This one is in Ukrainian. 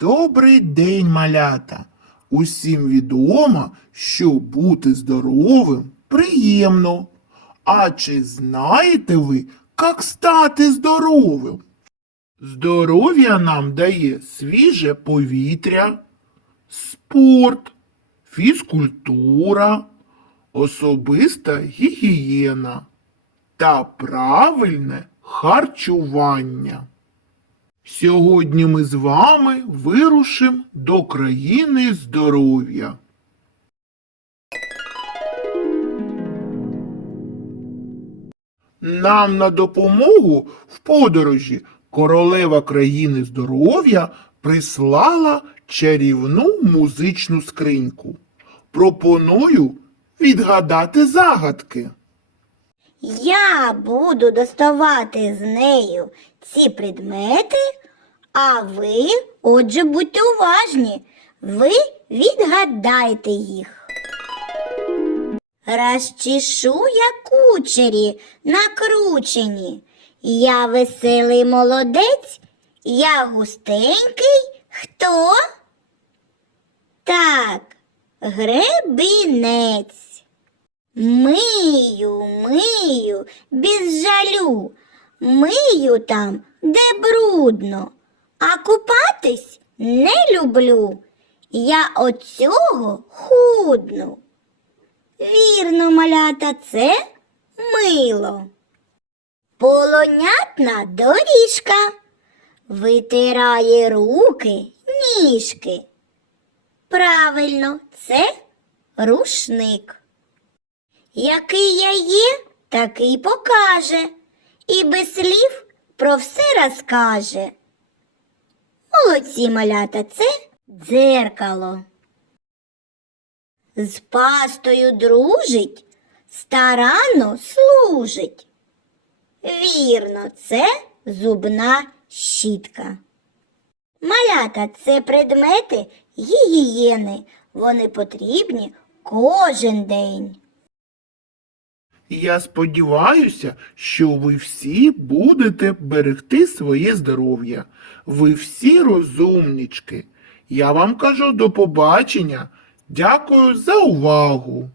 Добрий день, малята! Усім відомо, що бути здоровим приємно. А чи знаєте ви, як стати здоровим? Здоров'я нам дає свіже повітря, спорт, фізкультура, особиста гігієна та правильне харчування. Сьогодні ми з вами вирушимо до країни здоров'я. Нам на допомогу в подорожі королева країни здоров'я прислала чарівну музичну скриньку. Пропоную відгадати загадки. Я буду доставати з нею ці предмети, а ви, отже, будьте уважні, ви відгадайте їх. Розчешу я кучері накручені. Я веселий молодець, я густенький. Хто? Так, гребінець. Мию, мию, без жалю, мию там, де брудно, а купатись не люблю. Я от цього худну. Вірно, малята, це мило. Полонятна доріжка витирає руки, ніжки. Правильно, це рушник. Який я є, такий покаже, і без слів про все розкаже. Молодці малята, це дзеркало. З пастою дружить, старанно служить. Вірно, це зубна щітка. Малята це предмети гігієни. Вони потрібні кожен день. Я сподіваюся, що ви всі будете берегти своє здоров'я. Ви всі розумнічки. Я вам кажу до побачення. Дякую за увагу.